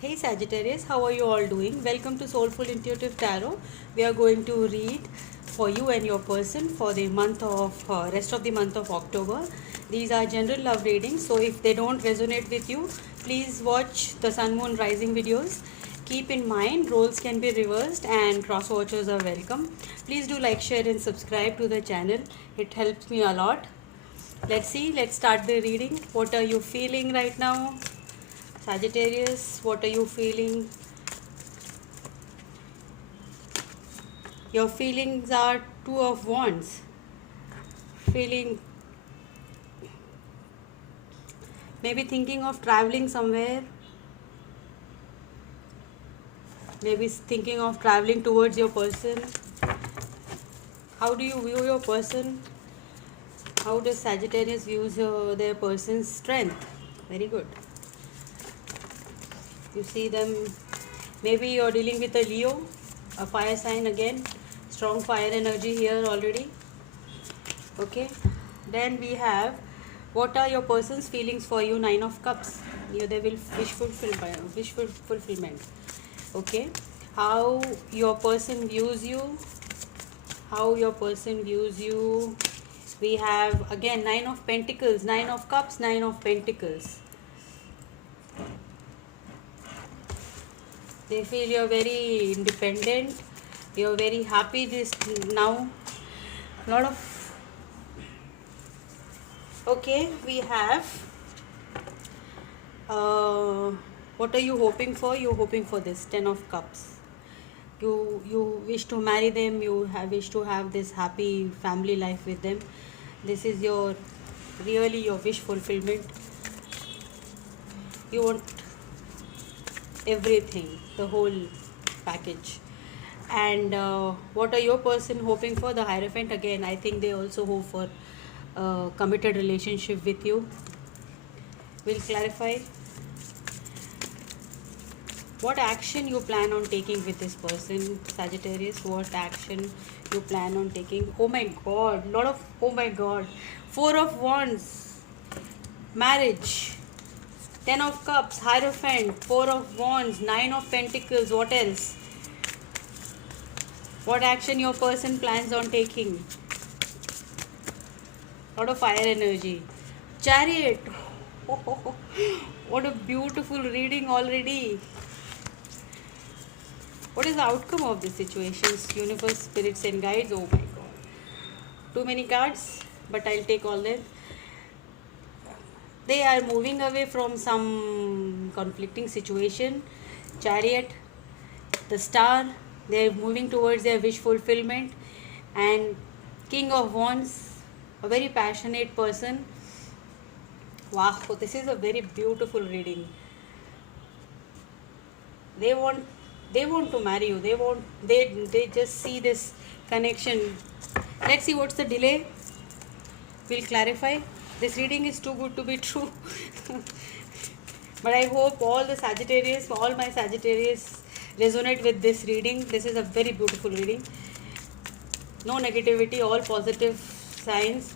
Hey Sagittarius, how are you all doing? Welcome to Soulful Intuitive Tarot. We are going to read for you and your person for the month of rest of the month of October. These are general love readings, so if they don't resonate with you, please watch the Sun Moon Rising videos. Keep in mind, roles can be reversed and cross watchers are welcome. Please do like, share, and subscribe to the channel. It helps me a lot. Let's start the reading. What are you feeling right now? Sagittarius, what are you feeling? Your feelings are Two of Wands. Feeling, maybe thinking of traveling somewhere. Maybe thinking of traveling towards your person. How do you view your person? How does Sagittarius view their person's strength? Very good. You see them, maybe you're dealing with a Leo, a fire sign again. Strong fire energy here already. Okay, then we have, what are your person's feelings for you? Nine of Cups. They will wish fulfillment. Okay, how your person views you. How your person views you. We have again Nine of Pentacles, Nine of Cups, Nine of Pentacles. They feel you're very independent. You're very happy this now. A lot of, okay, we have what are you hoping for? You're hoping for this Ten of Cups. You wish to marry them. You wish to have this happy family life with them. This is your really your wish fulfillment. You want everything, the whole package. And what are your person hoping for? The Hierophant again. I think they also hope for a committed relationship with you. We'll clarify what action you plan on taking with this person, Sagittarius. What action you plan on taking? Oh my god, lot of, oh my god. Four of Wands, marriage. Ten of Cups, Hierophant, Four of Wands, Nine of Pentacles. What else? What action your person plans on taking? Lot of fire energy. Chariot. Oh, what a beautiful reading already. What is the outcome of this situation? Universe, spirits and guides. Oh my god. Too many cards, but I'll take all them. They are moving away from some conflicting situation. Chariot, the Star, they're moving towards their wish fulfillment. And King of Wands, a very passionate person. Wow, this is a very beautiful reading. They want to marry you. They just see this connection. Let's see what's the delay. We'll clarify. This reading is too good to be true. But I hope all my Sagittarius resonate with this reading. This is a very beautiful reading. No negativity, all positive signs.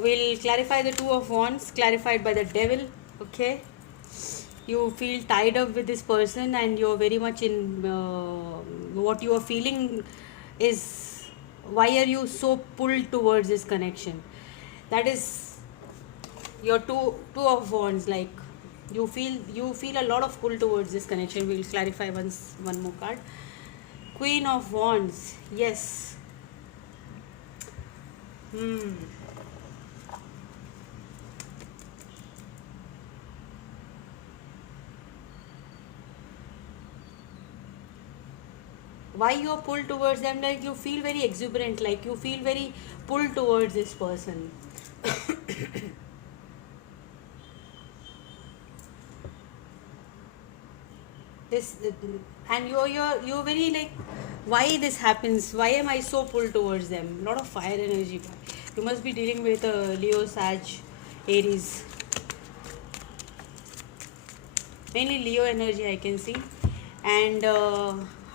We'll clarify the Two of Wands, clarified by the Devil. Okay. You feel tied up with this person and you're very much in what you are feeling is, why are you so pulled towards this connection? That is your two of Wands. Like you feel a lot of pull towards this connection. We'll clarify one more card. Queen of Wands. Yes. Why you're pulled towards them? Like you feel very exuberant, like you feel very pulled towards this person. This, and you're very like, why this happens? Why am I so pulled towards them? A lot of fire energy. You must be dealing with a Leo, Sag, Aries. Mainly Leo energy I can see. And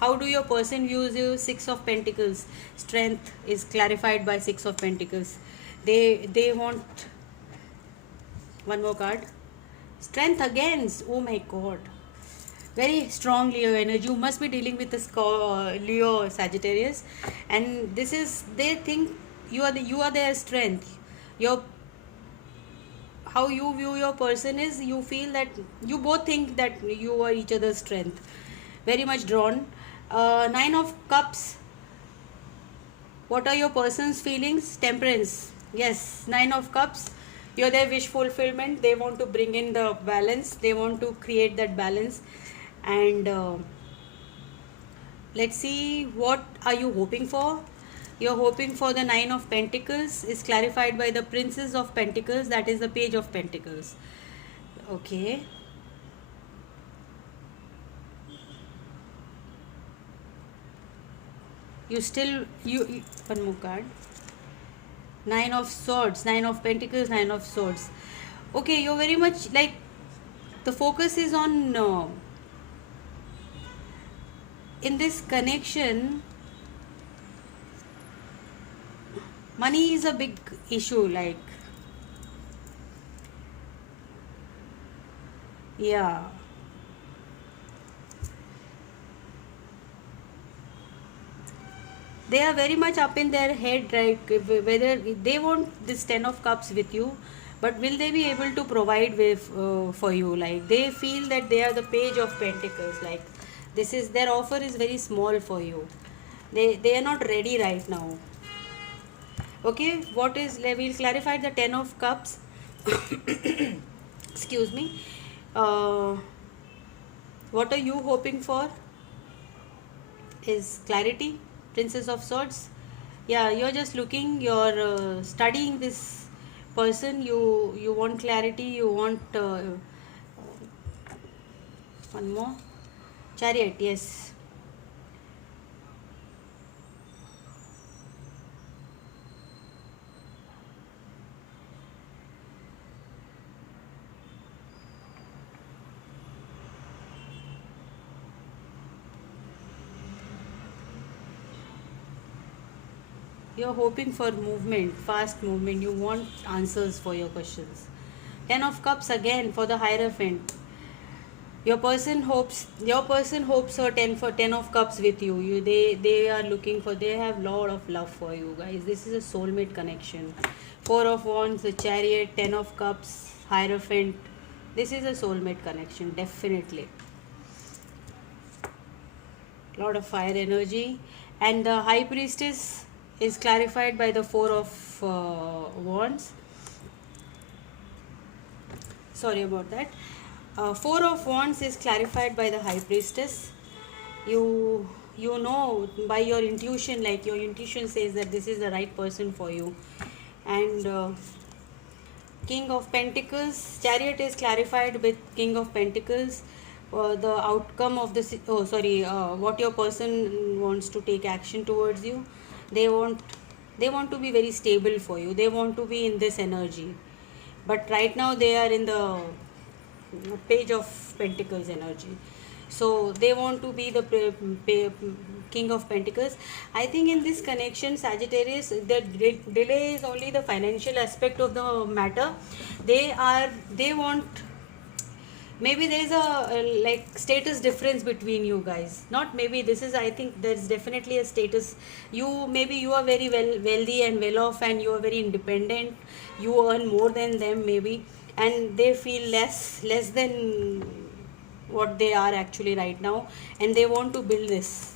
how do your person views you? Six of Pentacles. Strength is clarified by Six of Pentacles. They want one more card. Strength again. Oh my god. Very strong Leo energy. You must be dealing with this Leo Sagittarius, and this is, they think you are their strength. Your, how you view your person is, you feel that you both think that you are each other's strength. Very much drawn. Nine of Cups. What are your person's feelings? Temperance. Yes, Nine of Cups. You're their wish fulfillment. They want to bring in the balance. They want to create that balance. And let's see, what are you hoping for? You're hoping for the Nine of Pentacles is clarified by the Princess of Pentacles, that is the Page of Pentacles. Okay. You still, one more card. Nine of Swords, Nine of Pentacles, Nine of Swords. Okay, you're very much like, the focus is on in this connection. Money is a big issue, like, yeah. They are very much up in their head, like whether they want this Ten of Cups with you, but will they be able to provide with for you? Like, they feel that they are the Page of Pentacles, like this is their offer is very small for you. They are not ready right now. Okay, what is, we'll clarify the Ten of Cups. Excuse me. What are you hoping for? Is clarity. Princess of Swords. Yeah, you're just looking, you're studying this person. You want clarity. You want one more. Chariot. Yes. You're hoping for movement, fast movement. You want answers for your questions. Ten of Cups again for the Hierophant. Your person hopes for ten of Cups with you. They are looking for, they have lot of love for you guys. This is a soulmate connection. Four of Wands, the Chariot, Ten of Cups, Hierophant. This is a soulmate connection, definitely. Lot of fire energy. And the High Priestess is clarified by the Four of Wands. Sorry about that. Four of Wands is clarified by the High Priestess. You know by your intuition, like your intuition says that this is the right person for you. And King of Pentacles, Chariot is clarified with King of Pentacles. The outcome of this, what your person wants to take action towards you. They want to be very stable for you. They want to be in this energy, but right now they are in the Page of Pentacles energy. So they want to be the King of Pentacles. I think in this connection, Sagittarius, the delay is only the financial aspect of the matter. They want, maybe there is a like status difference between you guys. Not maybe, this is, I think there's definitely a status. Maybe you are very wealthy and well off, and you are very independent. You earn more than them maybe, and they feel less than what they are actually right now, and they want to build this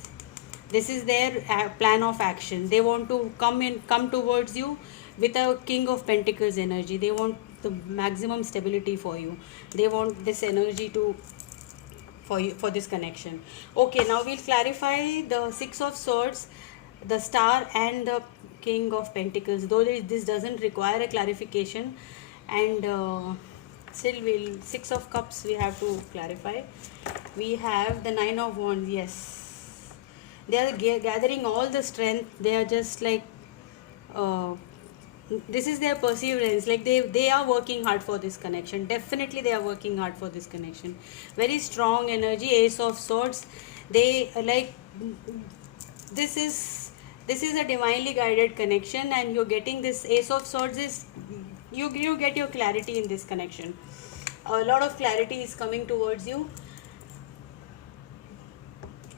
is their plan of action. They want to come towards you with a King of Pentacles energy. They want the maximum stability for you. They want this energy for you, for this connection. Okay, now we'll clarify the Six of Swords, the Star, and the King of Pentacles. Though this doesn't require a clarification, and still Six of Cups we have to clarify. We have the Nine of Wands. Yes, they are gathering all the strength. They are just like this is their perseverance. Like they are working hard for this connection. Definitely they are working hard for this connection. Very strong energy. Ace of Swords. They like, this is a divinely guided connection, and you're getting this Ace of Swords is, you get your clarity in this connection. A lot of clarity is coming towards you.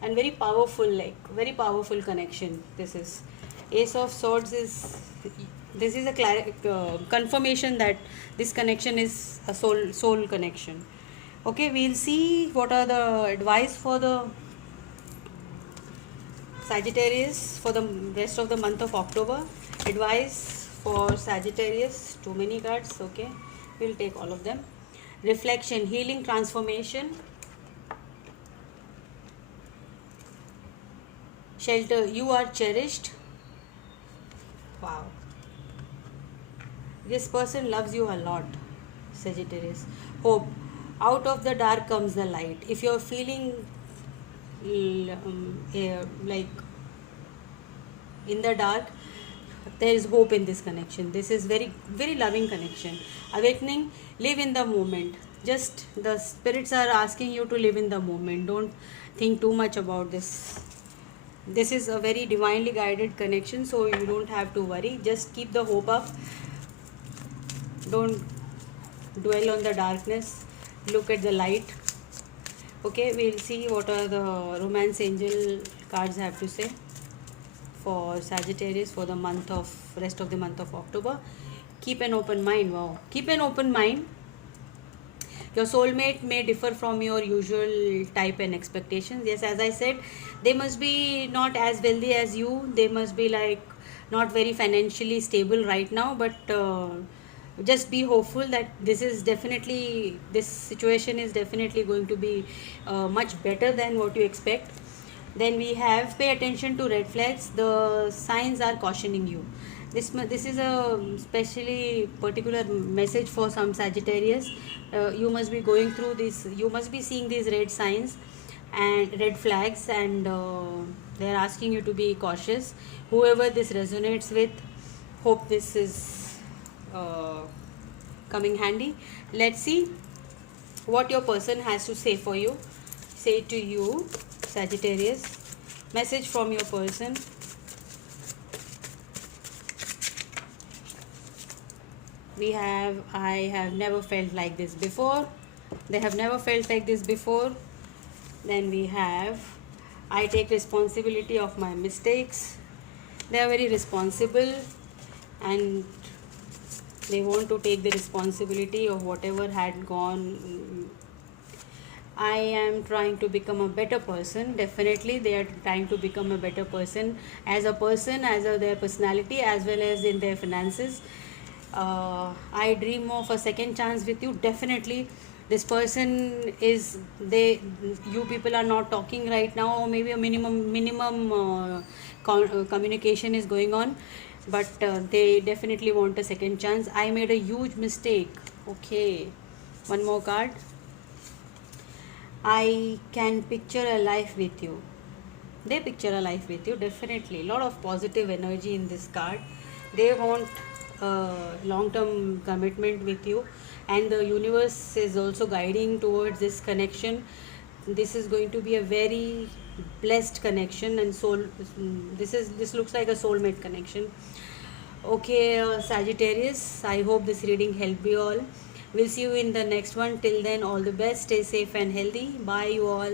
and very powerful, like very powerful connection. This is Ace of Swords is, this is a confirmation that this connection is a soul connection. Okay, we'll see what are the advice for the Sagittarius for the rest of the month of October. Advice for Sagittarius, too many cards. Okay, we'll take all of them. Reflection, healing, transformation, shelter, you are cherished. Wow, this person loves you a lot, Sagittarius. Hope, out of the dark comes the light. If you're feeling like in the dark, there is hope in this connection. This is very loving connection. Awakening, live in the moment. Just the spirits are asking you to live in the moment. Don't think too much about this. This is a very divinely guided connection, so you don't have to worry. Just keep the hope up. Don't dwell on the darkness. Look at the light. Okay, we'll see what are the romance angel cards have to say for Sagittarius for the rest of the month of October. Keep an open mind. Wow, keep an open mind. Your soulmate may differ from your usual type and expectations. Yes, as I said, they must be not as wealthy as you. They must be like not very financially stable right now, but just be hopeful that this situation is definitely going to be much better than what you expect. Then we have, pay attention to red flags. The signs are cautioning you. This is a specially particular message for some Sagittarius. You must be going through this. You must be seeing these red signs and red flags, and they are asking you to be cautious. Whoever this resonates with, hope this is coming handy. Let's see what your person has to say for you. Say to you, Sagittarius. Message from your person. We have, I have never felt like this before. They have never felt like this before. Then we have, I take responsibility of my mistakes. They are very responsible and they want to take the responsibility of whatever had gone. I am trying to become a better person. Definitely they are trying to become a better person, as their personality, as well as in their finances. I dream of a second chance with you. Definitely this person is, you people are not talking right now, or maybe a minimum communication is going on, but they definitely want a second chance. I made a huge mistake. Okay, one more card. I can picture a life with you. They picture a life with you, definitely. A lot of positive energy in this card. They want long-term commitment with you, and the universe is also guiding towards this connection. This is going to be a very blessed connection, and this looks like a soulmate connection. Okay, Sagittarius, I hope this reading helped you all. We'll see you in the next one. Till then, all the best. Stay safe and healthy. Bye, you all.